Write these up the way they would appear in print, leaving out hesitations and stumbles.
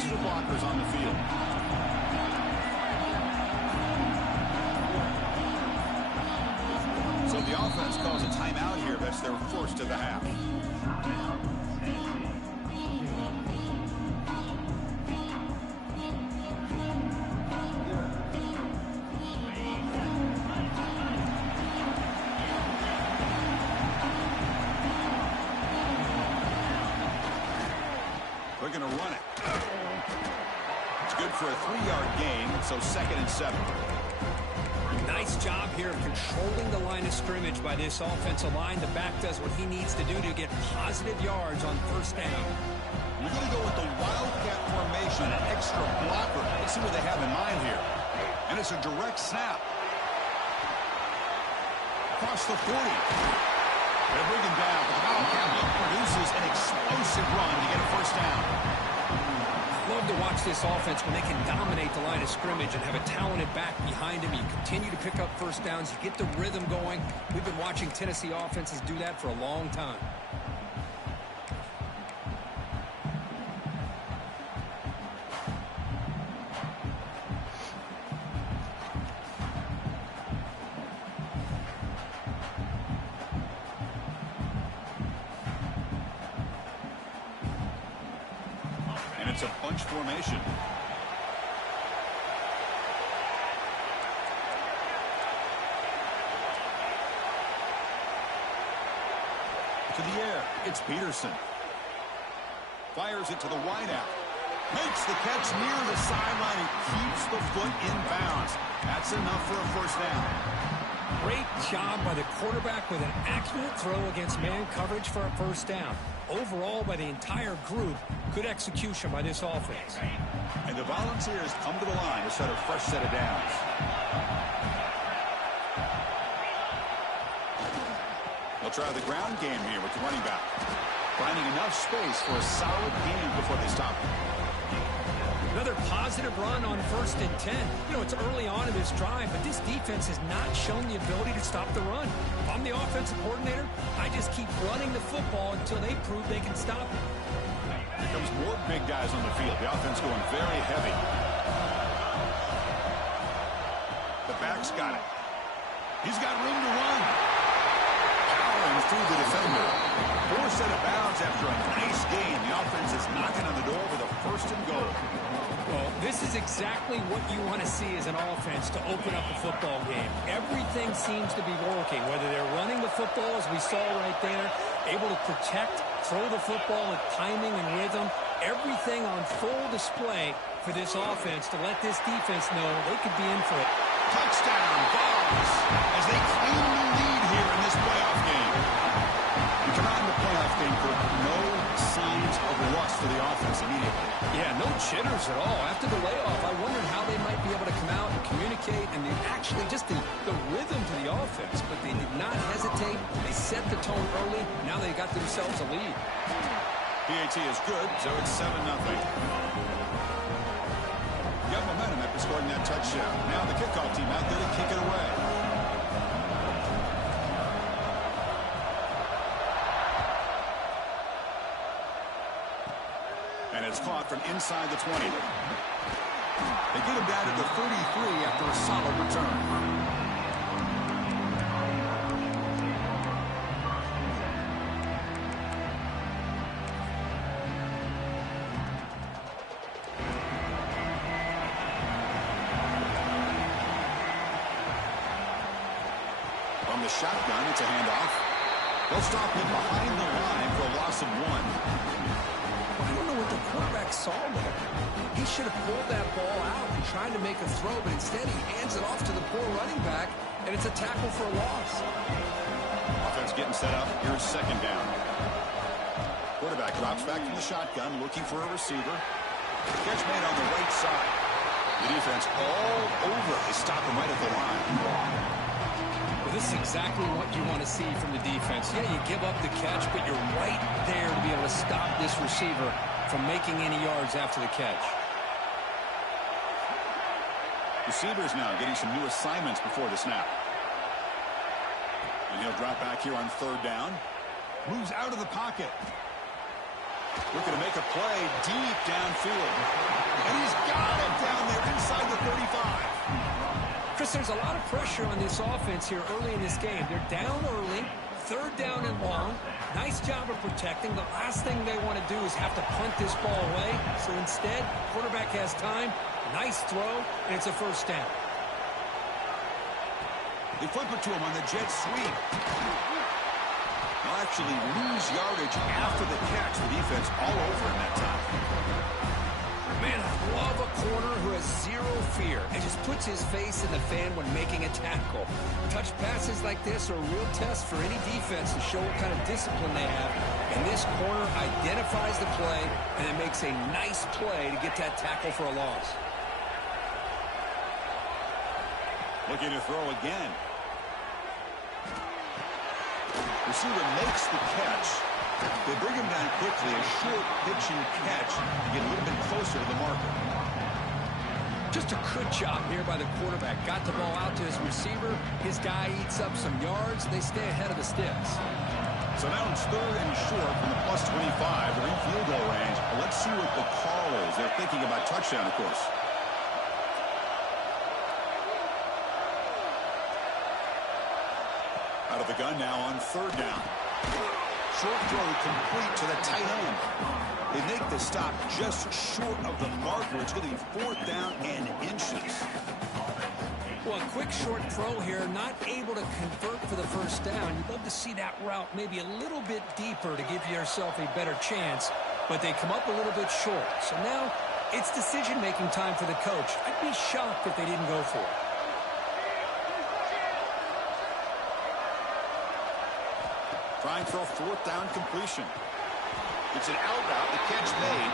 extra blockers on the field. So the offense calls a timeout here. That's their first of the half. They're going to run it. It's good for a 3-yard gain, so 2nd and 7. Nice job here of controlling the line of scrimmage by this offensive line. The back does what he needs to do to get positive yards on first down. We're going to go with the wildcat formation, an extra blocker. Let's see what they have in mind here. And it's a direct snap. Across the 40. They're bringing down, but the wildcat produces an explosive run to get a first down. Love to watch this offense when they can dominate the line of scrimmage and have a talented back behind him. You continue to pick up first downs. You get the rhythm going. We've been watching Tennessee offenses do that for a long time. It's a bunch formation. To the air, it's Peterson. Fires it to the wideout. Makes the catch near the sideline and keeps the foot in bounds. That's enough for a first down. Great job by the quarterback with an accurate throw against man coverage for a first down. Overall, by the entire group, good execution by this offense. And the Volunteers come to the line to set a fresh set of downs. They'll try the ground game here with the running back. Finding enough space for a solid gain before they stop. Another positive run on 1st and 10. You know, it's early on in this drive, but this defense has not shown the ability to stop the run. If I'm the offensive coordinator, I just keep running the football until they prove they can stop it. Here comes more big guys on the field. The offense going very heavy. The back's got it. He's got room to run. Powering through the defender. 4 set of bounds after a nice game. The offense is knocking on the door with a 1st and goal. Well, this is exactly what you want to see as an offense to open up a football game. Everything seems to be working, whether they're running the football, as we saw right there, able to protect, throw the football with timing and rhythm. Everything on full display for this offense to let this defense know they could be in for it. Touchdown, Dogs, as they claim the lead here in this playoff game. You come out in the playoff game for no signs of rust for the offense immediately. Yeah, no jitters at all. After the layoff, I wondered how they might be able to come out and communicate and actually just the rhythm to the offense. But they did not hesitate. They set the tone early. Now they got themselves a lead. PAT is good, so it's 7-0. Got momentum after scoring that touchdown. Now the kickoff team out there to kick it away. And it's caught from inside the 20. They get him down to the 33 after a solid return. From the shotgun, it's a handoff. They'll stop him behind the line for a loss of 1. I don't know what the quarterback saw there. He should have pulled that ball out and tried to make a throw, but instead he hands it off to the poor running back, and it's a tackle for a loss. Offense getting set up. Here's 2nd down. Quarterback drops back from the shotgun, looking for a receiver. Catch made on the right side. The defense all over. They stop him right at the line. Well, this is exactly what you want to see from the defense. Yeah, you give up the catch, but you're right there to be able to stop this receiver from making any yards after the catch. Receivers now getting some new assignments before the snap. And he'll drop back here on 3rd down. Moves out of the pocket. Looking to make a play deep downfield. And he's got it down there inside the 35. Chris, there's a lot of pressure on this offense here early in this game. They're down early, third down and long. Nice job of protecting. The last thing they want to do is have to punt this ball away. So instead, quarterback has time. Nice throw, and it's a first down. They flip it to him on the jet sweep. They'll actually lose yardage after the catch. The defense all over him that time. Man, I love a corner who has zero fear and just puts his face in the fan when making a tackle. Touch passes like this are a real test for any defense to show what kind of discipline they have. And this corner identifies the play and it makes a nice play to get that tackle for a loss. Looking to throw again. Receiver makes the catch. They bring him down quickly. A short pitch and catch to get a little bit closer to the marker. Just a good job here by the quarterback. Got the ball out to his receiver. His guy eats up some yards. They stay ahead of the sticks. So now it's third and short from the plus 25. They're in field goal range. Well, let's see what the call is. They're thinking about touchdown, of course. Out of the gun now on third down. Short throw complete to the tight end. They make the stop just short of the marker. It's going to be fourth down and inches. Well, a quick short throw here, not able to convert for the first down. You'd love to see that route maybe a little bit deeper to give yourself a better chance, but they come up a little bit short. So now it's decision-making time for the coach. I'd be shocked if they didn't go for it. Trying for a fourth down completion. It's an out route. The catch made.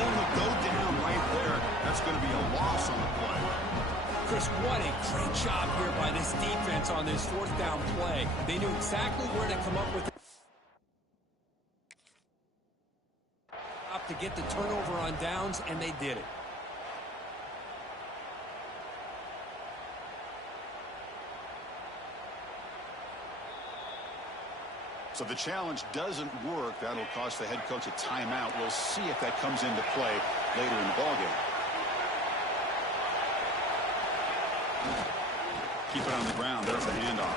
Only go down right there. That's going to be a loss on the play. Chris, what a great job here by this defense on this fourth down play. They knew exactly where to come up with it to get the turnover on downs, and they did it. So the challenge doesn't work. That'll cost the head coach a timeout. We'll see if that comes into play later in the ballgame. Keep it on the ground. There's the handoff.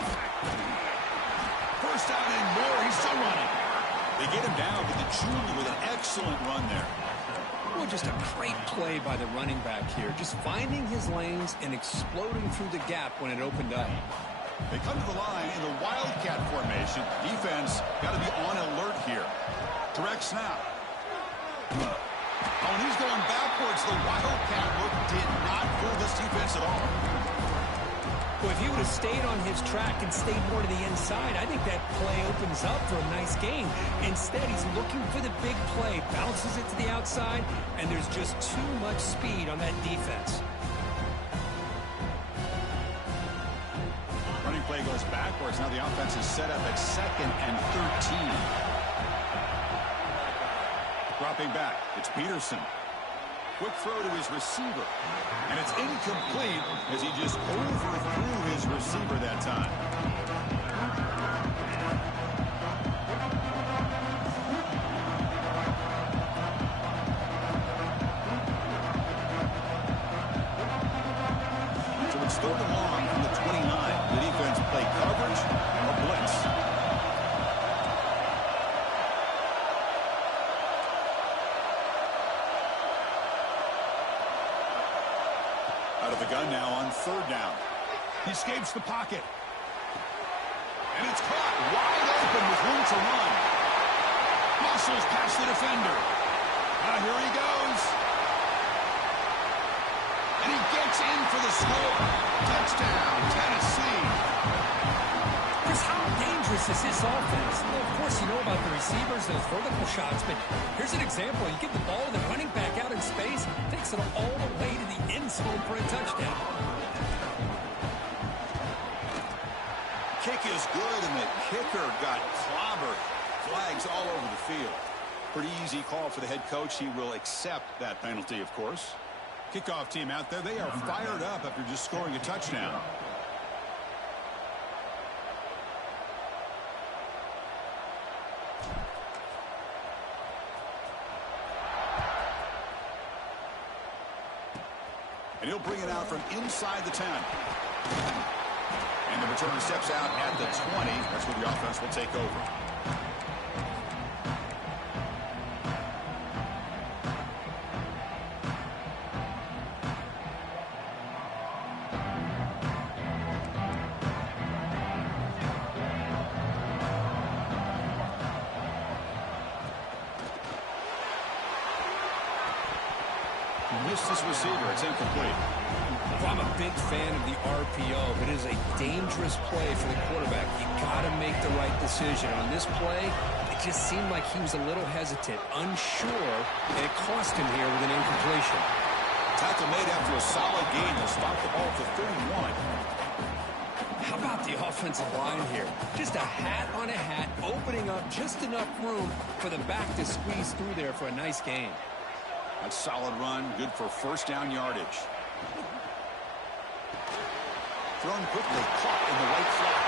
First down and more. He's still running. They get him down, but the junior with an excellent run there. Well, just a great play by the running back here. Just finding his lanes and exploding through the gap when it opened up. They come to the line in the Wildcat formation. Defense got to be on alert here. Direct snap. Oh, and he's going backwards. The Wildcat look did not fool this defense at all. Well, if he would have stayed on his track and stayed more to the inside, I think that play opens up for a nice game. Instead, he's looking for the big play, bounces it to the outside, and there's just too much speed on that defense. Running play goes backwards. Now the offense is set up at 2nd and 13. Dropping back. It's Peterson. Quick throw to his receiver. And it's incomplete as he just overthrew his receiver that time. So it's third and long from the 29. The defense play coverage or blitz. Out of the gun now on third down. He escapes the pocket. And it's caught wide open with room to run. Muscles past the defender. Here he goes. And he gets in for the score. Touchdown, Tennessee. Chris, how dangerous is this offense? Well, of course, you know about the receivers, those vertical shots, but here's an example. You get the ball to the running back out in space, takes it all the way to the end zone for a touchdown. Kick is good, and the kicker got clobbered. Flags all over the field. Pretty easy call for the head coach. He will accept that penalty, of course. Kickoff team out there, they are fired up after just scoring a touchdown. And he'll bring it out from inside the 10. And the returner steps out at the 20. That's where the offense will take over. Missed his receiver. It's incomplete. Well, I'm a big fan of the RPO, but it is a dangerous play for the quarterback. You got to make the right decision. On this play, it just seemed like he was a little hesitant, unsure, and it cost him here with an incompletion. Tackle made after a solid gain. They'll stop the ball to 31. How about the offensive line here? Just a hat on a hat, opening up just enough room for the back to squeeze through there for a nice gain. A solid run, good for first down yardage. Thrown quickly, caught in the right flat.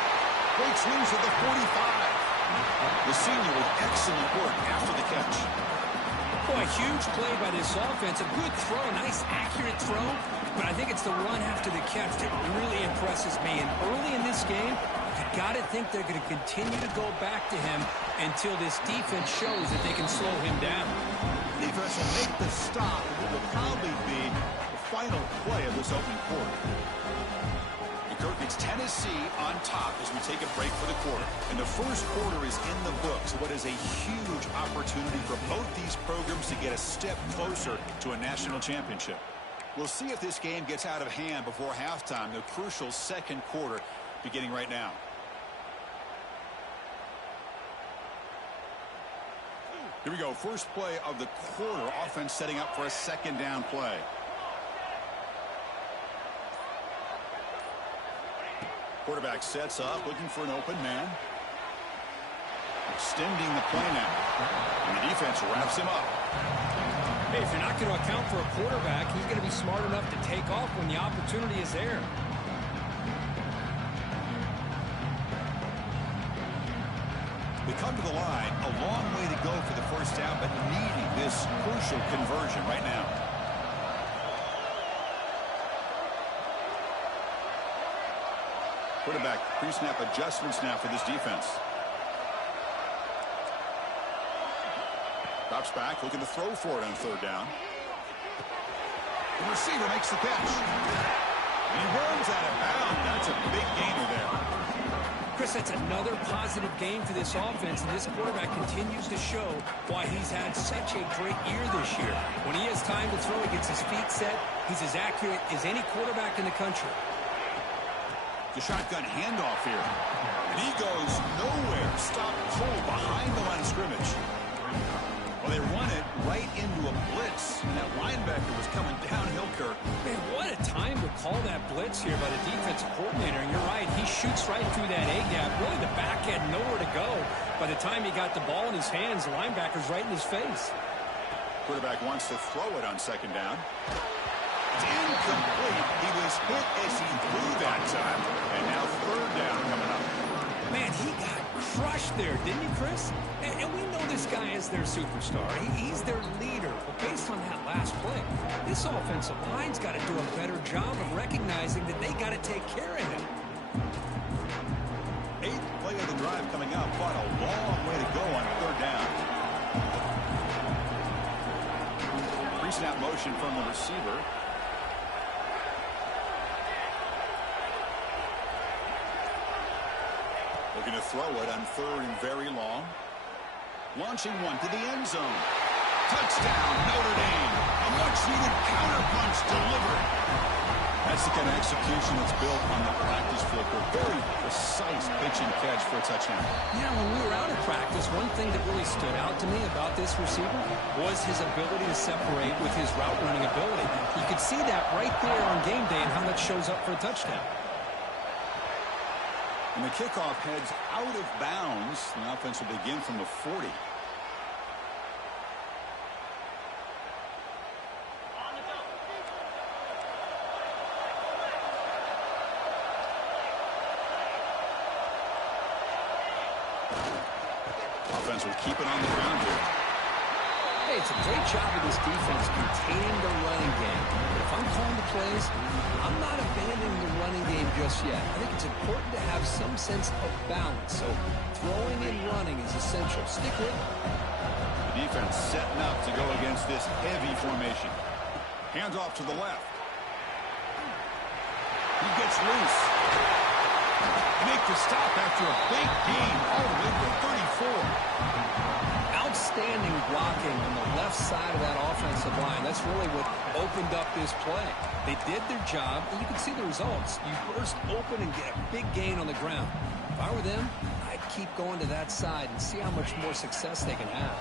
Breaks loose at the 45. The senior with excellent work after the catch. Boy, a huge play by this offense. A good throw, a nice accurate throw. But I think it's the run after the catch that really impresses me. And early in this game, you got to think they're going to continue to go back to him until this defense shows that they can slow him down. Defense will make the stop, and it will probably be the final play of this opening quarter. Kirk, it's Tennessee on top as we take a break for the quarter. And the first quarter is in the books. What is a huge opportunity for both these programs to get a step closer to a national championship. We'll see if this game gets out of hand before halftime, the crucial second quarter beginning right now. Here we go. First play of the quarter. Offense setting up for a second down play. Quarterback sets up, looking for an open man. Extending the play now. And the defense wraps him up. Hey, if you're not going to account for a quarterback, he's going to be smart enough to take off when the opportunity is there. They come to the line, a long way to go for the first down, but needing this crucial conversion right now. Quarterback pre-snap adjustments now for this defense. Drops back, looking to throw for it on third down. The receiver makes the catch. And he runs out of bounds. That's a big gainer there. Chris, that's another positive game for this offense, and this quarterback continues to show why he's had such a great year this year. When he has time to throw, he gets his feet set. He's as accurate as any quarterback in the country. The shotgun handoff here. And he goes nowhere. Stopped cold behind the line of scrimmage. Well, they run it right into a blitz. And that linebacker was coming downhill, Kirk. Man, what a time to call that blitz here by the defensive coordinator. And you're right, he shoots right through that A-gap. Really, the back had nowhere to go. By the time he got the ball in his hands, the linebacker's right in his face. Quarterback wants to throw it on second down. It's incomplete. He was hit as he threw that time. And now third down coming up. Man, he got crushed there, didn't he, Chris? And we know this guy is their superstar. He's their leader. But based on that last play, this offensive line's got to do a better job of recognizing that they got to take care of him. Eighth play of the drive coming up. But a long way to go on third down. Pre-snap motion from the receiver. Looking to throw it on third and very long. Launching one to the end zone. Touchdown, Notre Dame. A much-needed counterpunch delivered. That's the kind of execution that's built on the practice field. A very precise pitch and catch for a touchdown. Yeah, when we were out of practice, one thing that really stood out to me about this receiver was his ability to separate with his route running ability. You could see that right there on game day and how that shows up for a touchdown. And the kickoff heads out of bounds. The offense will begin from the 40. Offense will keep it on the ground here. say it's a great job of this defense containing the running game. But if I'm calling the plays, I'm not abandoning the running game just yet. I think it's important to have some sense of balance. So throwing and running is essential. Stick with it. The defense setting up to go against this heavy formation. Hands off to the left. He gets loose. Make the stop after a big gain all the way to 34. Outstanding blocking on the left side of that offensive line. That's really what opened up this play. They did their job, and you can see the results. You burst open and get a big gain on the ground. If I were them, I'd keep going to that side and see how much more success they can have.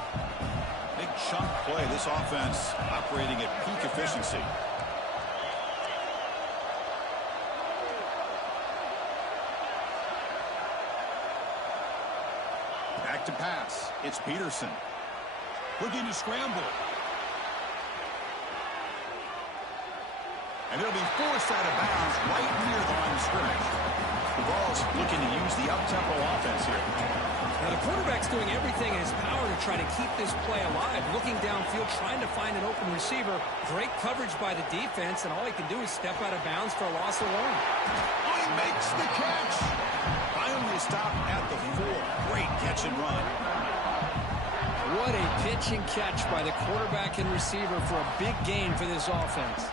Big chunk play. This offense operating at peak efficiency. Back to pass. It's Peterson. Looking to scramble. And it'll be forced out of bounds right near the line of scrimmage. The ball's looking to use the up-tempo offense here. Now the quarterback's doing everything in his power to try to keep this play alive. Looking downfield, trying to find an open receiver. Great coverage by the defense, and all he can do is step out of bounds for a loss of 1. Oh, he makes the catch. Finally stopped at the 4. Great catch and run. What a pitch and catch by the quarterback and receiver for a big gain for this offense.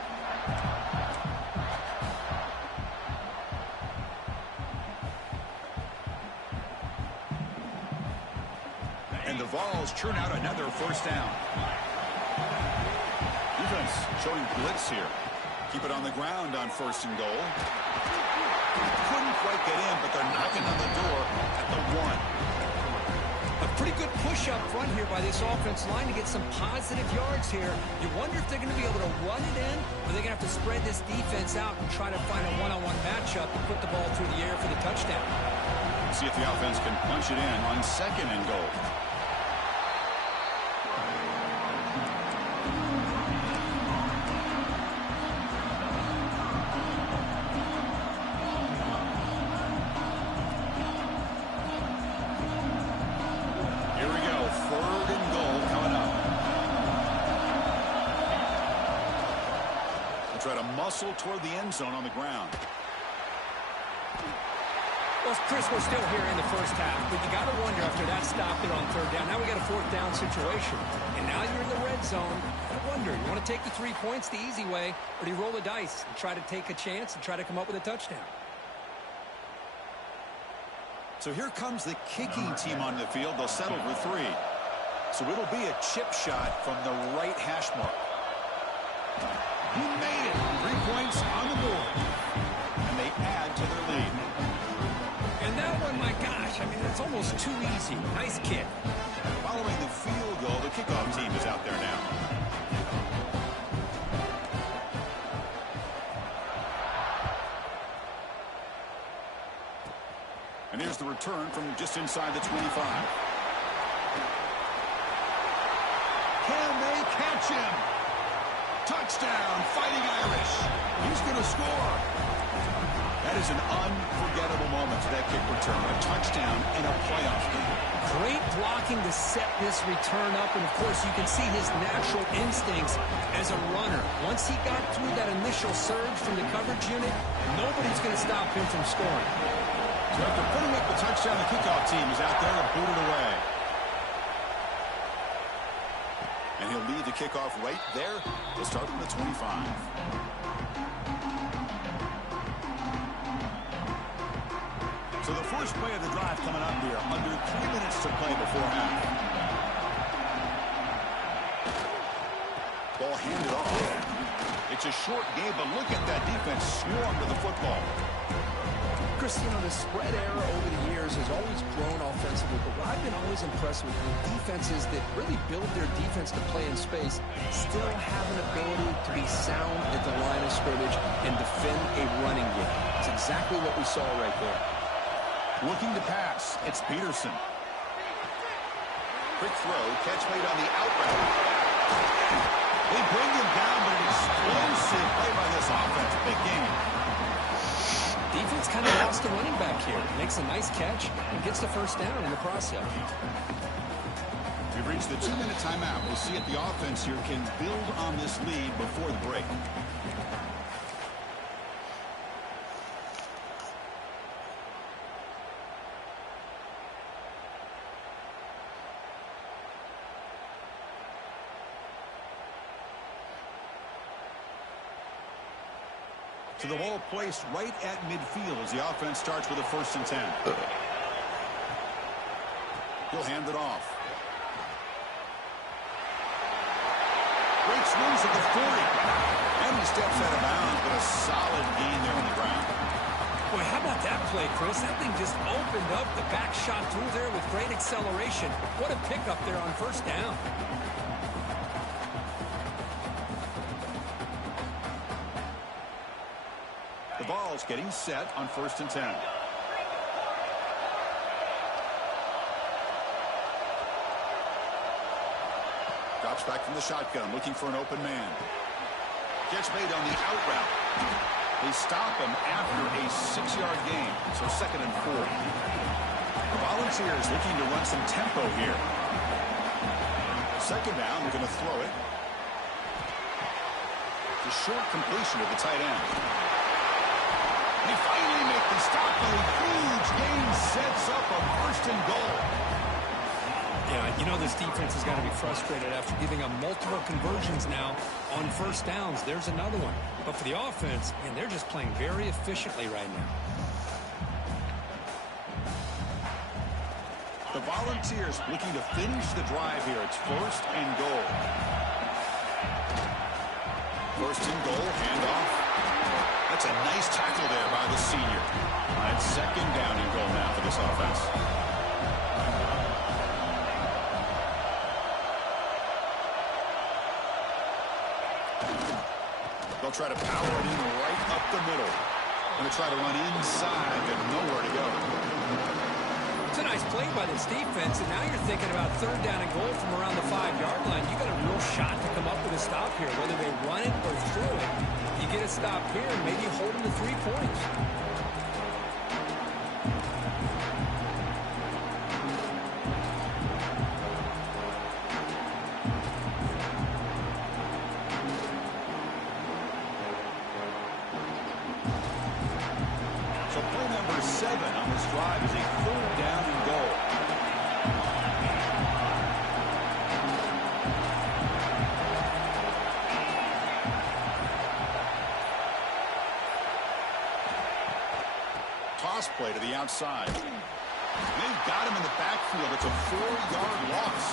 And the Vols churn out another first down. Defense showing blitz here. Keep it on the ground on 1st and goal. Couldn't quite get in, but they're knocking on the door at the 1. A pretty good push up front here by this offense line to get some positive yards here. You wonder if they're going to be able to run it in, or they're going to have to spread this defense out and try to find a one-on-one matchup and put the ball through the air for the touchdown. See if the offense can punch it in on 2nd and goal. Try to muscle toward the end zone on the ground. Well, Chris, we're still here in the first half, but you got to wonder after that stop there on 3rd down. Now we got a 4th down situation, and now you're in the red zone. I wonder, you want to take the 3 points the easy way, or do you roll the dice and try to take a chance and try to come up with a touchdown? So here comes the kicking team on the field. They'll settle for 3. So it'll be a chip shot from the right hash mark. He made it. 3 points on the board. And they add to their lead. And that one, my gosh, I mean, it's almost too easy. Nice kick. Following the field goal, the kickoff team is out there now. And here's the return from just inside the 25. Can they catch him? Touchdown, Fighting Irish. He's going to score. That is an unforgettable moment for that kick return. A touchdown in a playoff game. Great blocking to set this return up, and of course you can see his natural instincts as a runner. Once he got through that initial surge from the coverage unit, nobody's going to stop him from scoring. So after putting up the touchdown, the kickoff team is out there to boot it away. And he'll lead the kickoff right there to start from the 25. So the first play of the drive coming up here, under 3 minutes to play before half. Ball handed off. It's a short game, but look at that defense swarm to the football. Chris, you know, the spread era over the years has always grown offensively, but what I've been always impressed with is defenses that really build their defense to play in space still have an ability to be sound at the line of scrimmage and defend a running game. It's exactly what we saw right there. Looking to pass, it's Peterson. Quick throw, catch made on the out route. They bring him down, but an explosive play by this offense. Big game. Defense kind of lost the running back here. Makes a nice catch and gets the first down in the process. We've reached the 2-minute timeout. We'll see if the offense here can build on this lead before the break. To the ball placed right at midfield as the offense starts with a 1st and 10. He'll hand it off. Breaks loose at the 40. And he steps out of bounds, but a solid gain there on the ground. Boy, how about that play, Chris? That thing just opened up. The back shot through there with great acceleration. What a pickup there on 1st down. The ball's getting set on 1st and 10. Drops back from the shotgun, looking for an open man. Catch made on the out route. They stop him after a 6-yard gain, so 2nd and 4. The Volunteers looking to run some tempo here. 2nd down, they're going to throw it. It's a short completion to the tight end. They finally make the stop, and a huge gain sets up a 1st and goal. Yeah, you know this defense has got to be frustrated after giving up multiple conversions now on 1st downs. There's another one. But for the offense, man, they're just playing very efficiently right now. The Volunteers looking to finish the drive here. It's 1st and goal. 1st and goal, handoff. That's a nice tackle there by the senior. It's 2nd down and goal now for this offense. They'll try to power it in right up the middle. Going to try to run inside, but nowhere to go. It's a nice play by this defense, and now you're thinking about 3rd down and goal from around the 5-yard line. You got a real shot to come up with a stop here, whether they run it or throw it. You get a stop here and maybe hold them to 3 points. So play number 7 on this drive is a 3rd down and goal. Toss play to the outside. They've got him in the backfield. It's a 4-yard loss.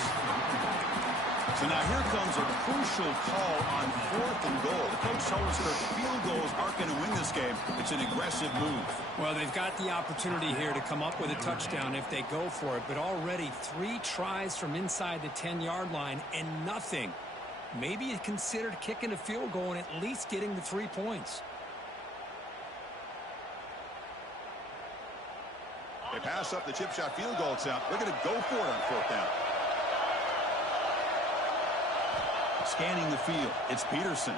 So now here comes a crucial call on 4th and goal. The coach told us that field goals aren't going to win this game. It's an aggressive move. Well, they've got the opportunity here to come up with a touchdown if they go for it, but already 3 tries from inside the 10-yard line and nothing. Maybe you considered kicking a field goal and at least getting the 3 points. They pass up the chip shot field goal attempt. They're going to go for it on 4th down. Scanning the field, it's Peterson.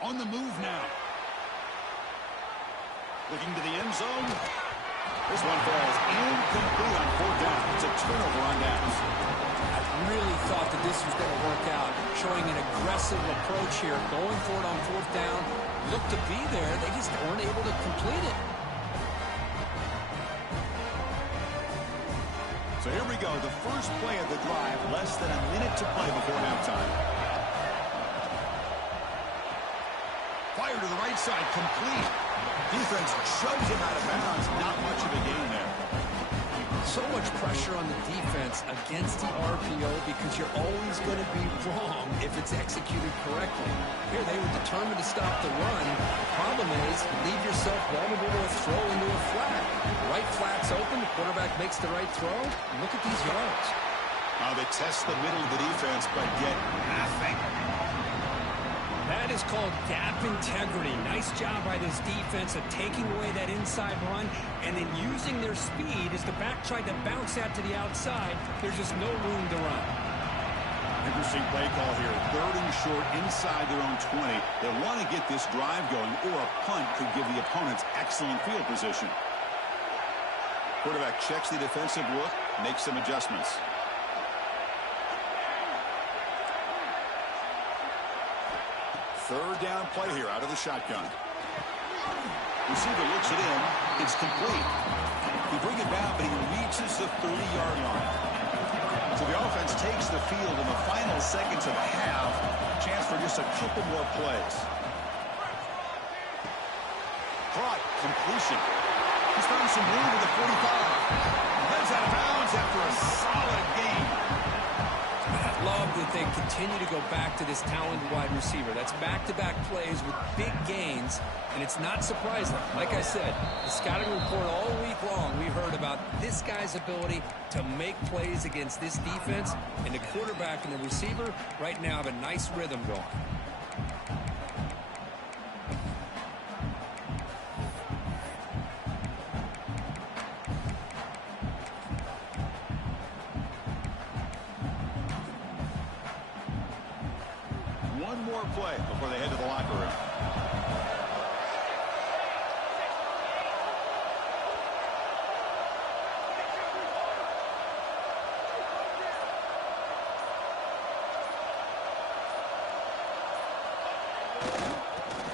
On the move now. Looking to the end zone. This one falls incomplete on 4th down. It's a turnover on downs. I really thought that this was going to work out, showing an aggressive approach here, going for it on 4th down. Looked to be there. They just weren't able to complete it. So here we go, the first play of the drive, less than a minute to play before halftime. Fire to the right side, complete. Defense shoves him out of bounds. Not much of a gain there. So much pressure on the defense against the RPO because you're always going to be wrong if it's executed correctly. Here they were determined to stop the run. The problem is leave yourself vulnerable to a throw into a flat. Right flat's open, the quarterback makes the right throw. Look at these yards. They test the middle of the defense, but get nothing. That is called gap integrity. Nice job by this defense of taking away that inside run and then using their speed as the back tried to bounce that to the outside. There's just no room to run. Interesting play call here. 3rd and short inside their own 20. They want to get this drive going, or a punt could give the opponents excellent field position. Quarterback checks the defensive look, makes some adjustments. Third down play here out of the shotgun. Receiver looks it in. It's complete. He brings it down, but he reaches the 30-yard line. So the offense takes the field in the final seconds of the half. Chance for just a couple more plays. Caught. Completion. He's found some room at the 45. Heads out of bounds after a solid game. I love that they continue to go back to this talented wide receiver. That's back-to-back plays with big gains, and it's not surprising. Like I said, the scouting report all week long, we heard about this guy's ability to make plays against this defense, and the quarterback and the receiver right now have a nice rhythm going. One more play before they head to the locker room.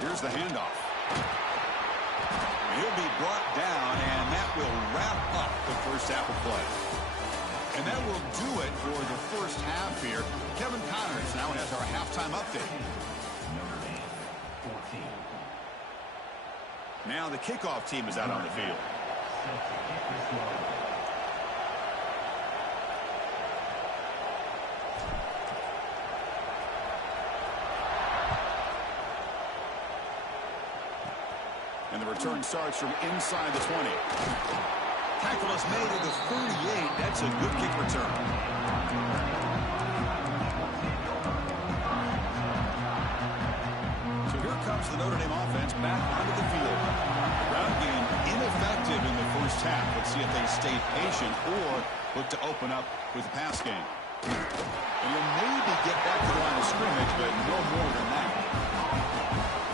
Here's the handoff. He'll be brought down, and that will wrap up the first half of play. And that will do it for the first half here. Kevin Connors now has our halftime update. Now the kickoff team is out on the field. And the return starts from inside the 20. Tackle is made at the 38. That's a good kick return. So here comes the Notre Dame offense back onto the field. Ground game ineffective in the first half. Let's see if they stay patient or look to open up with the pass game. And you'll maybe get back to the line of scrimmage, but no more than that.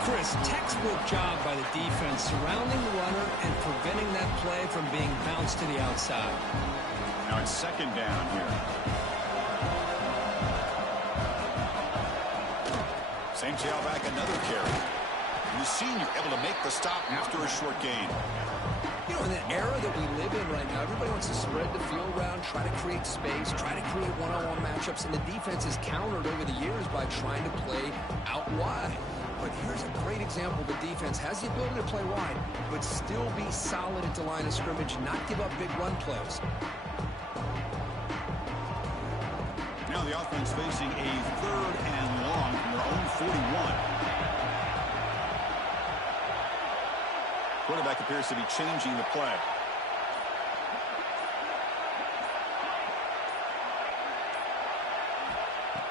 Chris, textbook job by the defense surrounding the runner and preventing that play from being bounced to the outside. Now it's second down here. St. back another carry. And the senior able to make the stop after a short gain. You know, in the era that we live in right now, everybody wants to spread the field around, try to create space, try to create one-on-one matchups, and the defense is countered over the years by trying to play out wide. But here's a great example. The defense has the ability to play wide, but still be solid at the line of scrimmage, not give up big run plays. Now the offense facing a third and long from their own 41. Quarterback appears to be changing the play.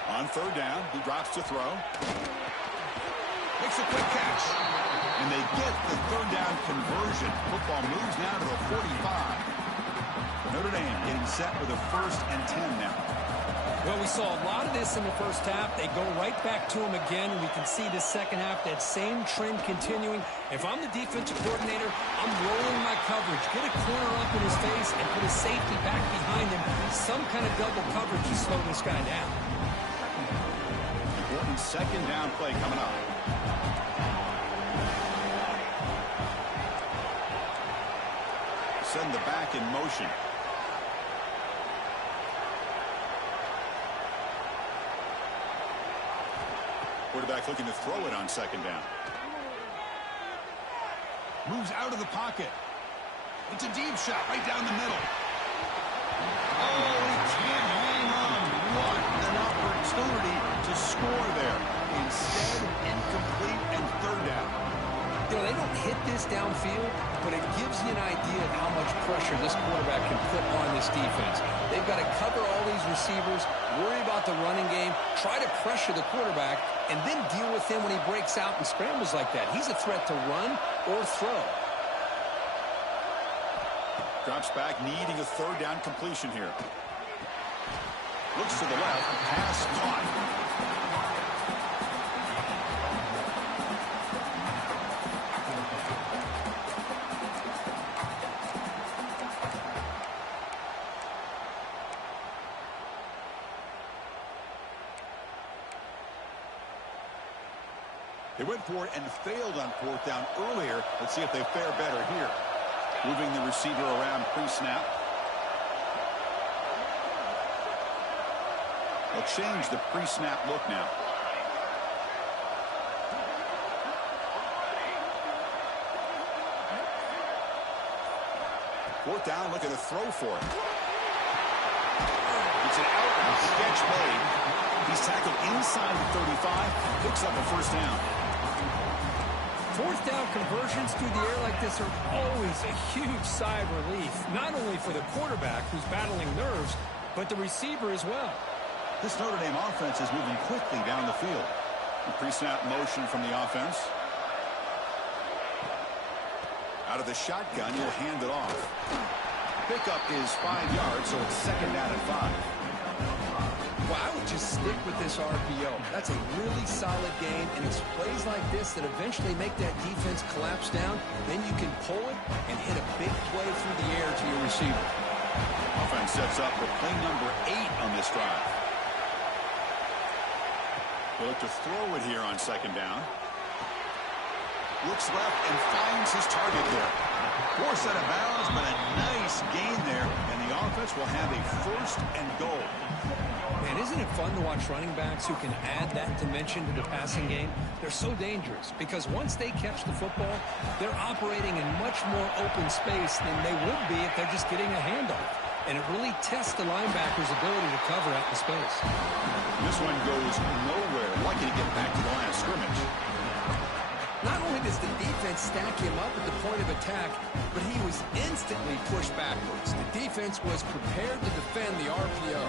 On third down, he drops to throw. Makes a quick catch. And they get the third down conversion. Football moves now to the 45. Notre Dame getting set with a 1st and 10 now. Well, we saw a lot of this in the first half. They go right back to him again. We can see the second half, that same trend continuing. If I'm the defensive coordinator, I'm rolling my coverage. Get a corner up in his face and put a safety back behind him. Some kind of double coverage to slow this guy down. Important second down play coming up. Send the back in motion. Quarterback looking to throw it on second down. Moves out of the pocket. It's a deep shot right down the middle. Oh, he can't hang on. What an opportunity to score there. Instead, incomplete and third down. You know, they don't hit this downfield, but it gives you an idea of how much pressure this quarterback can put on this defense. They've got to cover all these receivers, worry about the running game, try to pressure the quarterback, and then deal with him when he breaks out and scrambles like that. He's a threat to run or throw. Drops back, needing a third down completion here. Looks to the left, pass caught. They went for it and failed on fourth down earlier. Let's see if they fare better here. Moving the receiver around pre-snap. They'll change the pre-snap look now. Fourth down, looking to throw for it. It's an out catch made. He's tackled inside the 35, picks up a first down. Fourth down conversions through the air like this are always a huge sigh of relief, not only for the quarterback who's battling nerves, but the receiver as well. This Notre Dame offense is moving quickly down the field. Pre-snap motion from the offense. Out of the shotgun, you'll hand it off. Pickup is 5 yards, so it's second down and 5. Well, I would just stick with this RPO. That's a really solid game, and it's plays like this that eventually make that defense collapse down. Then you can pull it and hit a big play through the air to your receiver. Offense sets up for play number 8 on this drive. They'll look to throw it here on second down. Looks left and finds his target there. Forced out of bounds, but a nice gain there, and the offense will have a first and goal. Man, isn't it fun to watch running backs who can add that dimension to the passing game? They're so dangerous because once they catch the football, they're operating in much more open space than they would be if they're just getting a handoff. And it really tests the linebacker's ability to cover out the space. This one goes nowhere. Lucky to get back to the line of scrimmage. Not only does the defense stack him up at the point of attack, but he was instantly pushed backwards. The defense was prepared to defend the RPO.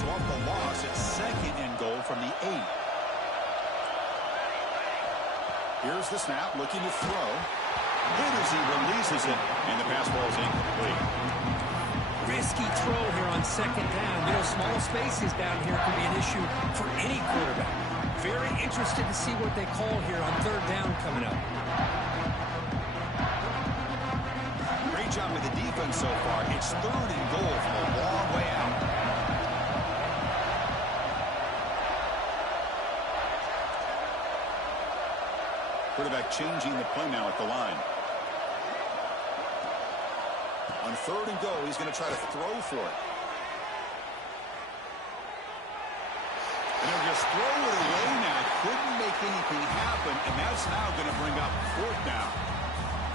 So off the loss, it's second and goal from the 8. Here's the snap, looking to throw. Hit as he releases it, and the pass ball is incomplete. Risky throw here on second down. You know, small spaces down here can be an issue for any quarterback. Very interested to see what they call here on third down coming up. Great job with the defense so far. It's third and goal from a long way out. Quarterback changing the play now at the line. On third and goal, he's going to try to throw for it. And he'll just throw it away now. Couldn't make anything happen, and that's now going to bring up fourth down.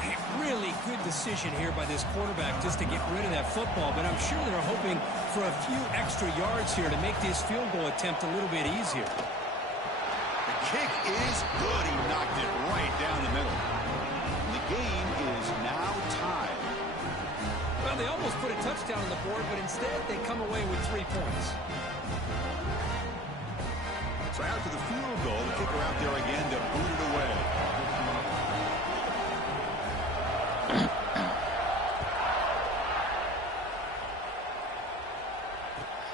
A really good decision here by this quarterback just to get rid of that football, but I'm sure they're hoping for a few extra yards here to make this field goal attempt a little bit easier. The kick is good. He knocked it right down the middle. And the game is now tied. Well, they almost put a touchdown on the board, but instead they come away with 3 points. So after the field goal, the kicker out there again to boot it away.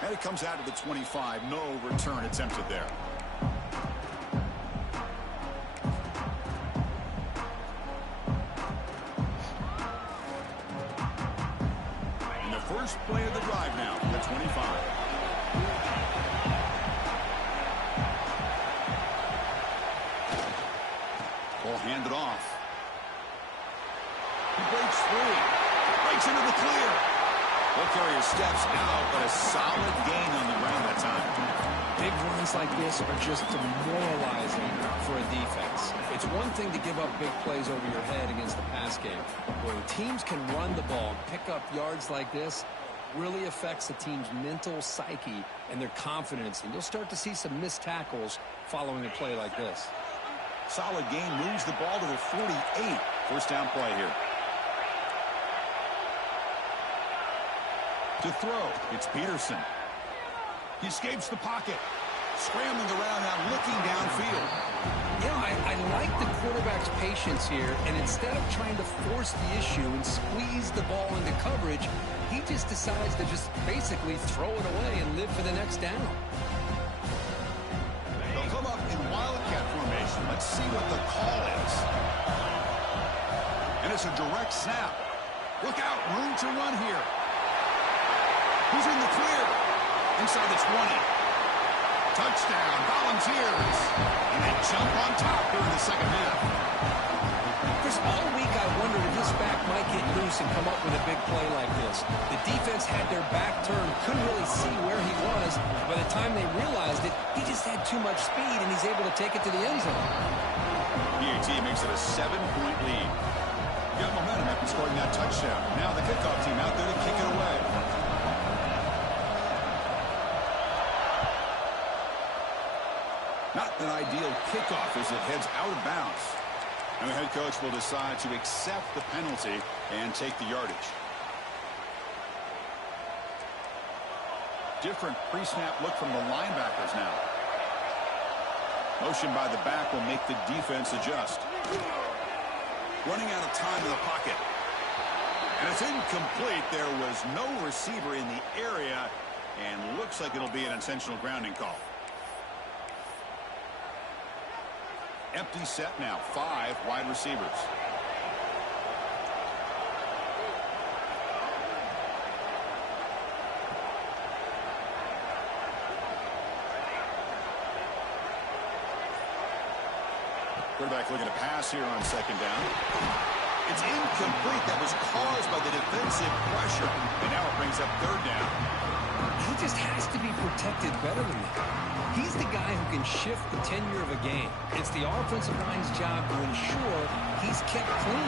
And it comes out to the 25. No return attempted there. First play of the drive now, the 25. Ball handed off. He breaks free. Breaks into the clear. Ball carrier steps out, but a solid gain on the ground that time. Big runs like this are just demoralizing for a defense. It's one thing to give up big plays over your head against the pass game. When teams can run the ball, pick up yards like this, really affects the team's mental psyche and their confidence. And you'll start to see some missed tackles following a play like this. Solid game, moves the ball to the 48. First down play here. To throw, it's Peterson. He escapes the pocket. Scrambling around now, looking downfield. You know, I like the quarterback's patience here, and instead of trying to force the issue and squeeze the ball into coverage, he just decides to just basically throw it away and live for the next down. They'll come up in wildcat formation. Let's see what the call is. And it's a direct snap. Look out, room to run here. He's in the clear. Inside the 20. Touchdown, Volunteers. And they jump on top during the second half. Chris, all week I wondered if this back might get loose and come up with a big play like this. The defense had their back turned, couldn't really see where he was. By the time they realized it, he just had too much speed, and he's able to take it to the end zone. PAT makes it a 7-point lead. Got momentum after scoring that touchdown. Now the kickoff team out there to kick it away. Not an ideal kickoff as it heads out of bounds. And the head coach will decide to accept the penalty and take the yardage. Different pre-snap look from the linebackers now. Motion by the back will make the defense adjust. Running out of time in the pocket. And it's incomplete. There was no receiver in the area, and looks like it'll be an intentional grounding call. Empty set now, 5 wide receivers. Quarterback looking to pass here on second down. It's incomplete. That was caused by the defensive pressure. And now it brings up third down. He just has to be protected better than that. He's the guy who can shift the tenure of a game. It's the offensive line's job to ensure he's kept clean.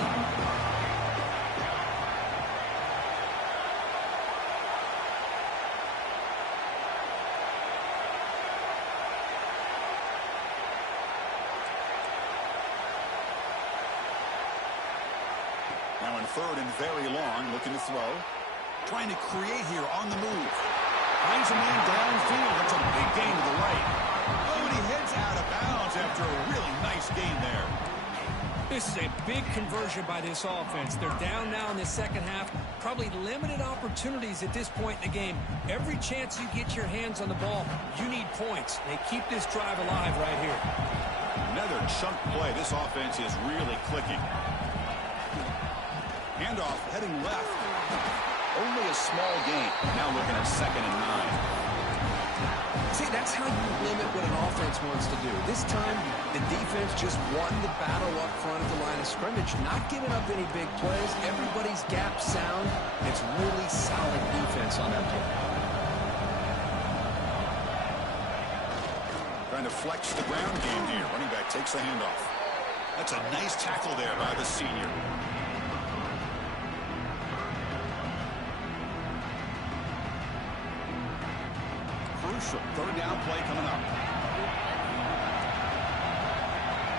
Now in third and very long, looking to throw. Trying to create here on the move. Finds a man downfield. That's a big gain to the right. Oh, and he heads out of bounds after a really nice gain there. This is a big conversion by this offense. They're down now in the second half. Probably limited opportunities at this point in the game. Every chance you get your hands on the ball, you need points. They keep this drive alive right here. Another chunk play. This offense is really clicking. Handoff heading left. Only a small gain. Now looking at 2nd and 9. See, that's how you limit what an offense wants to do. This time, the defense just won the battle up front at the line of scrimmage, not giving up any big plays. Everybody's gap sound. It's really solid defense on that play. Trying to flex the ground game here. Running back takes the handoff. That's a nice tackle there by the senior. Crucial third down play coming up.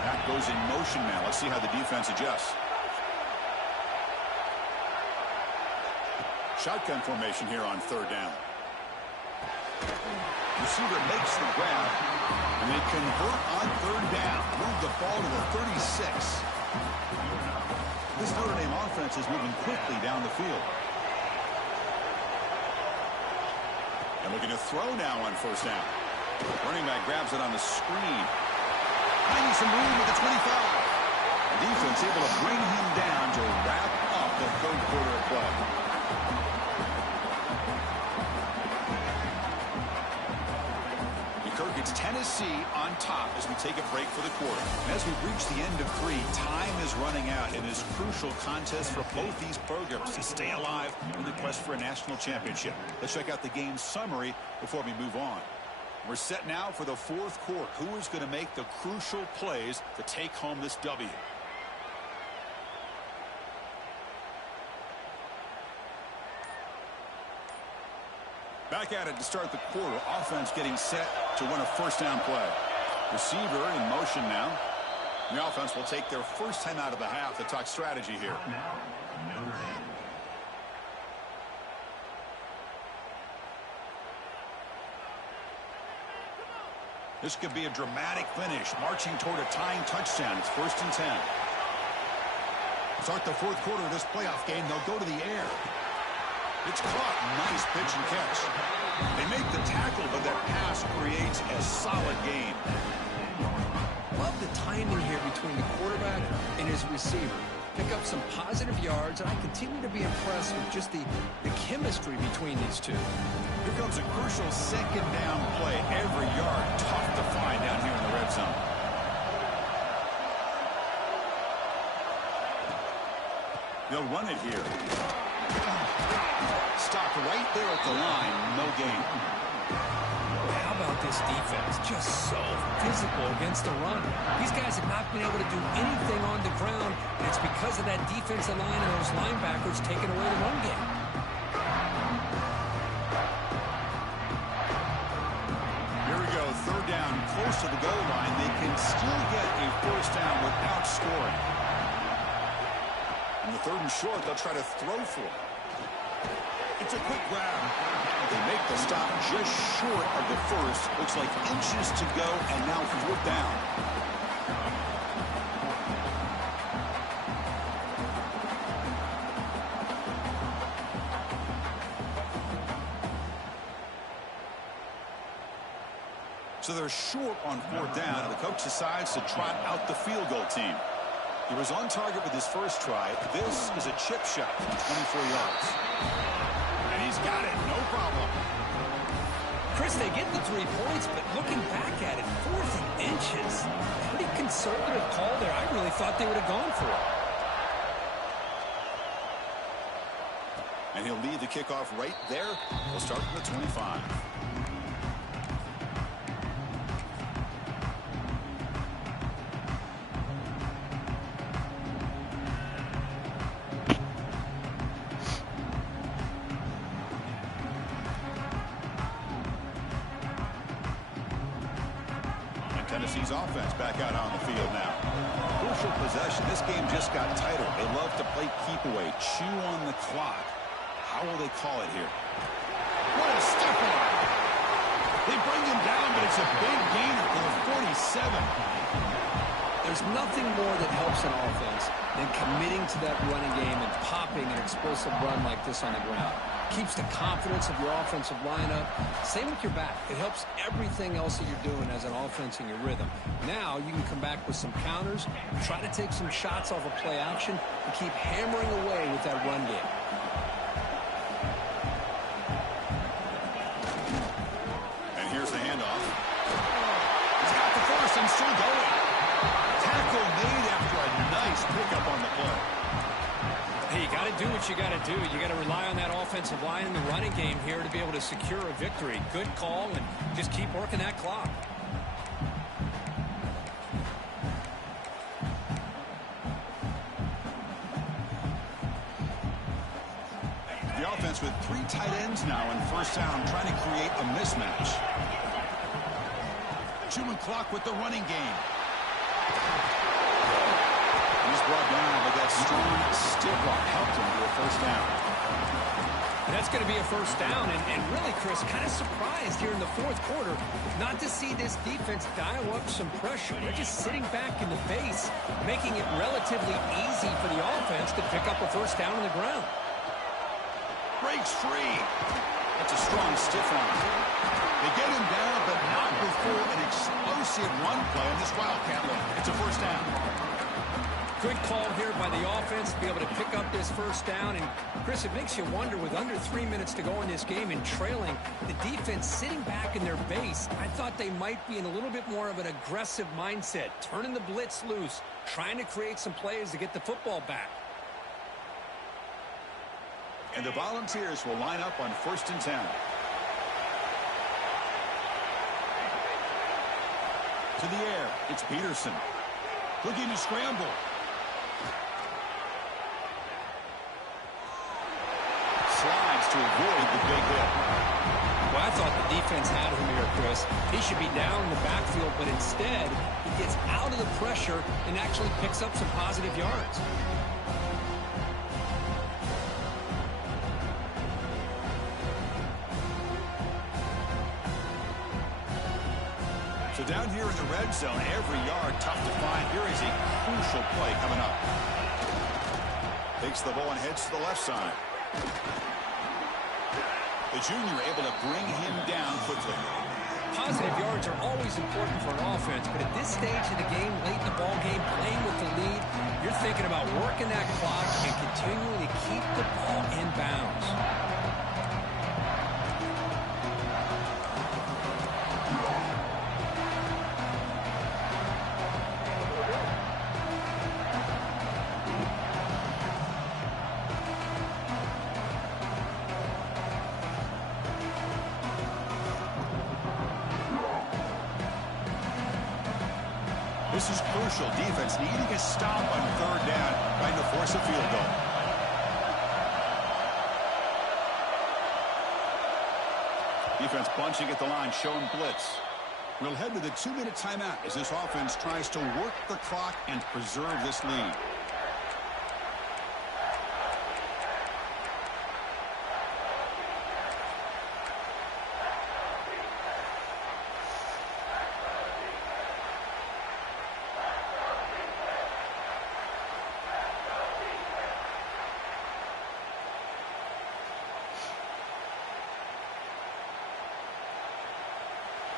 That goes in motion now. Let's see how the defense adjusts. Shotgun formation here on third down. Receiver makes the grab, and they convert on third down. Move the ball to the 36. This Notre Dame offense is moving quickly down the field. And looking to throw now on first down. Running back grabs it on the screen. Finding some room with the 25. The defense able to bring him down to wrap up the third quarter of play. It's Tennessee on top as we take a break for the quarter. And as we reach the end of 3, time is running out in this crucial contest for both these programs to stay alive in the quest for a national championship. Let's check out the game summary before we move on. We're set now for the fourth quarter. Who is going to make the crucial plays to take home this W? Back at it to start the quarter. Offense getting set to win a first down play. Receiver in motion now. The offense will take their first time out of the half to talk strategy here. This could be a dramatic finish, marching toward a tying touchdown. It's 1st and 10. Start the fourth quarter of this playoff game. They'll go to the air. It's caught. Nice pitch and catch. They make the tackle, but that pass creates a solid gain. Love the timing here between the quarterback and his receiver. pick up some positive yards, and I continue to be impressed with just the chemistry between these two. Here comes a crucial second down play. Every yard tough to find down here in the red zone. They'll run it here. Stopped right there at the line. No gain. How about this defense? Just so physical against the run. These guys have not been able to do anything on the ground, and it's because of that defensive line and those linebackers taking away the run game. Here we go. Third down, close to the goal line. They can still get a first down without scoring. In the third and short, they'll try to throw for it. It's a quick grab. They make the stop just short of the first. Looks like inches to go, and now fourth down. So they're short on fourth down, and the coach decides to trot out the field goal team. He was on target with his first try. This is a chip shot from 24 yards. And he's got it, no problem. Chris, they get the 3 points, but looking back at it, 4th and inches. Pretty conservative call there. I really thought they would have gone for it. And he'll lead the kickoff right there. We'll start from the 25. Tennessee's offense back out on the field now. Crucial possession. This game just got tighter. They love to play keep away, chew on the clock. How will they call it here? What a step on! They bring him down, but it's a big gainer for the 47. There's nothing more that helps an offense than committing to that running game and popping an explosive run like this on the ground. Keeps the confidence of your offensive lineup. Same with your back. It helps everything else that you're doing as an offense in your rhythm. Now you can come back with some counters, try to take some shots off of play action, and keep hammering away with that run game. And here's the handoff. He's got the first and still going. Tackle made after a nice pickup on the play. Hey, you got to do what you got to do. You got to rely on that offensive line in the running game here to be able to secure a victory. Good call, and just keep working that clock. The offense with 3 tight ends now in first down, trying to create a mismatch. Chewing clock with the running game. He's brought down, but that strong stiff arm helped him to a first down. And that's going to be a first down, and really, Chris, kind of surprised here in the fourth quarter not to see this defense dial up some pressure. They're just sitting back in the base, making it relatively easy for the offense to pick up a first down on the ground. Breaks free. That's a strong stiff arm. They get him down, but not before an explosive run play on this Wildcat look. It's a first down. Good call here by the offense to be able to pick up this first down. And, Chris, it makes you wonder, with under 3 minutes to go in this game and trailing, the defense sitting back in their base, I thought they might be in a little bit more of an aggressive mindset, turning the blitz loose, trying to create some plays to get the football back. And the Volunteers will line up on 1st and 10. To the air, it's Peterson. Looking to scramble. Slides to avoid the big hit. Well, I thought the defense had him here, Chris. He should be down in the backfield, but instead, he gets out of the pressure and actually picks up some positive yards. So down here in the red zone, every yard tough to find. Here is a crucial play coming up. Takes the ball and heads to the left side. The junior able to bring him down quickly. positive yards are always important for an offense, but at this stage of the game, late in the ball game, playing with the lead, you're thinking about working that clock and continuing to keep the ball in bounds. This is crucial. Defense needing a stop on third down, trying to force a field goal. Defense bunching at the line, showing blitz. We'll head to the 2-minute timeout as this offense tries to work the clock and preserve this lead.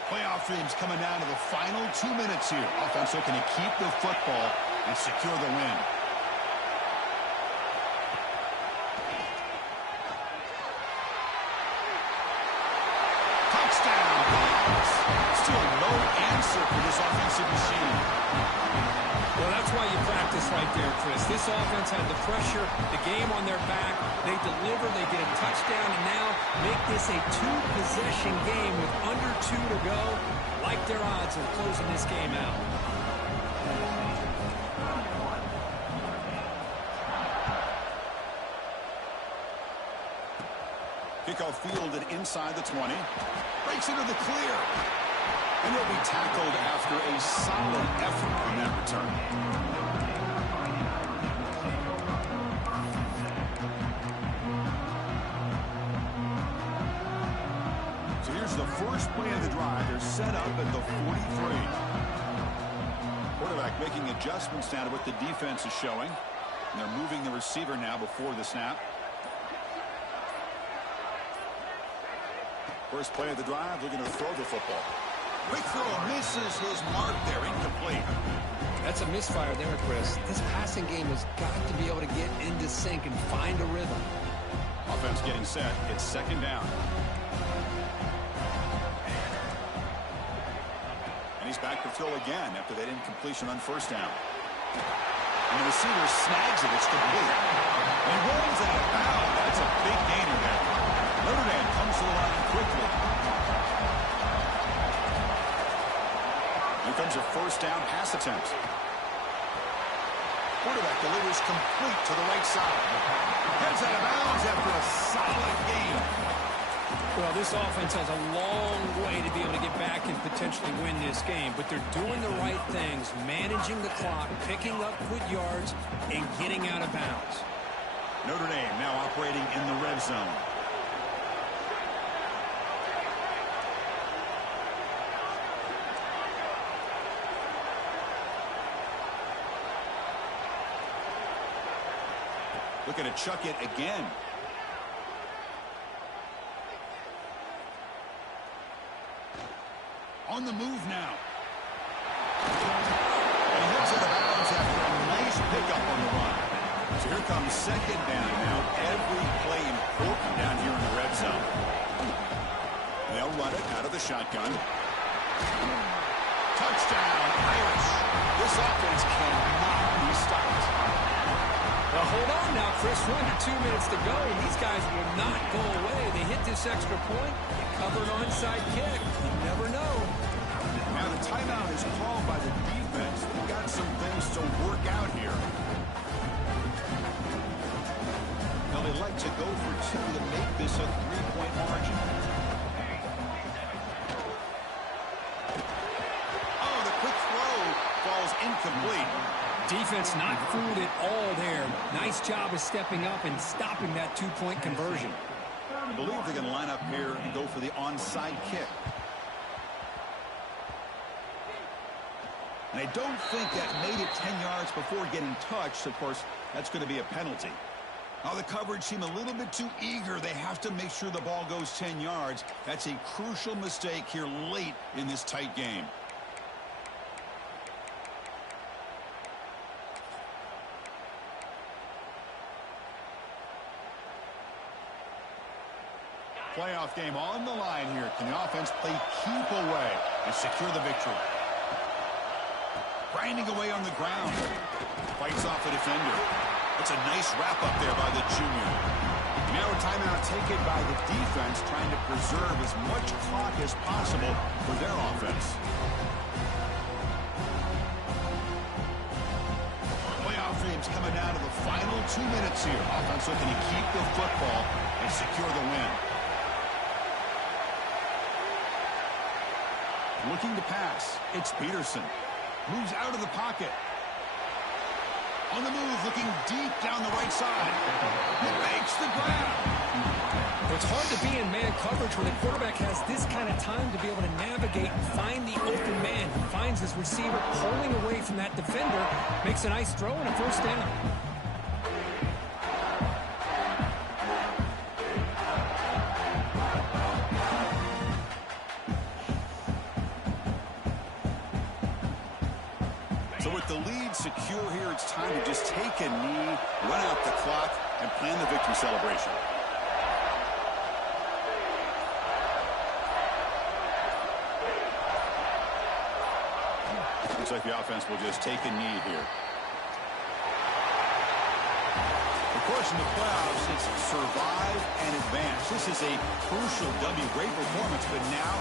Playoff dreams coming down to the final 2 minutes here. Offense looking to keep the football and secure the win. Touchdown. Still no answer for this offensive machine. Well, that's why you practice right there, Chris. This offense had the pressure, the game on their back. They deliver, they get a touchdown, and now make this a two-possession game with under 2 to go. Like their odds of closing this game out. Kickoff fielded inside the 20. Breaks into the clear. And he'll be tackled after a solid effort on that return. So here's the first play of the drive. They're set up at the 43. Quarterback making adjustments now to what the defense is showing. And they're moving the receiver now before the snap. First play of the drive, looking to throw the football. Quick throw misses his mark there, incomplete. That's a misfire there, Chris. This passing game has got to be able to get into sync and find a rhythm. Offense getting set. It's second down. And he's back to throw again after that incompletion on first down. And the receiver snags it. It's complete. And he rolls out of bounds. That's a big gainer there. Notre Dame comes to the line quickly. Here comes a first down pass attempt. Quarterback delivers complete to the right side. Heads out of bounds after a solid game. Well, this offense has a long way to be able to get back and potentially win this game, but they're doing the right things, managing the clock, picking up good yards, and getting out of bounds. Notre Dame now operating in the red zone. Looking to chuck it again. On the move now. And he heads out of bounds after a nice pickup on the run. So here comes second down now. Every play important down here in the red zone. They'll run it out of the shotgun. Touchdown, Irish. This offense cannot be stopped. Well, hold on now, Chris. We're under 2 minutes to go, and these guys will not go away. They hit this extra point, they cover an onside kick. You never know. Now the timeout is called by the defense. They've got some things to work out here. Now they'd like to go for 2 to make this a 3-point margin. Oh, the quick throw falls incomplete. Defense not fooled at all there. Nice job of stepping up and stopping that 2-point conversion. I believe they're going to line up here and go for the onside kick. And I don't think that made it 10 yards before getting touched. Of course, that's going to be a penalty. Oh, the coverage seemed a little bit too eager. They have to make sure the ball goes 10 yards. That's a crucial mistake here late in this tight game. Playoff game on the line here. Can the offense play keep away and secure the victory? Grinding away on the ground. Fights off the defender. It's a nice wrap up there by the junior. Now a timeout taken by the defense, trying to preserve as much clock as possible for their offense. Playoff games coming down to the final 2 minutes here. Offense looking to keep the football and secure the win. Looking to pass. It's Peterson. Moves out of the pocket. On the move, looking deep down the right side. He makes the grab. It's hard to be in man coverage when the quarterback has this kind of time to be able to navigate and find the open man. He finds his receiver pulling away from that defender, makes a nice throw and a first down. So with the lead secure here, it's time to just take a knee, run out the clock, and plan the victory celebration. Looks like the offense will just take a knee here. Of course, in the playoffs, it's survive and advance. This is a crucial W. Great performance, but now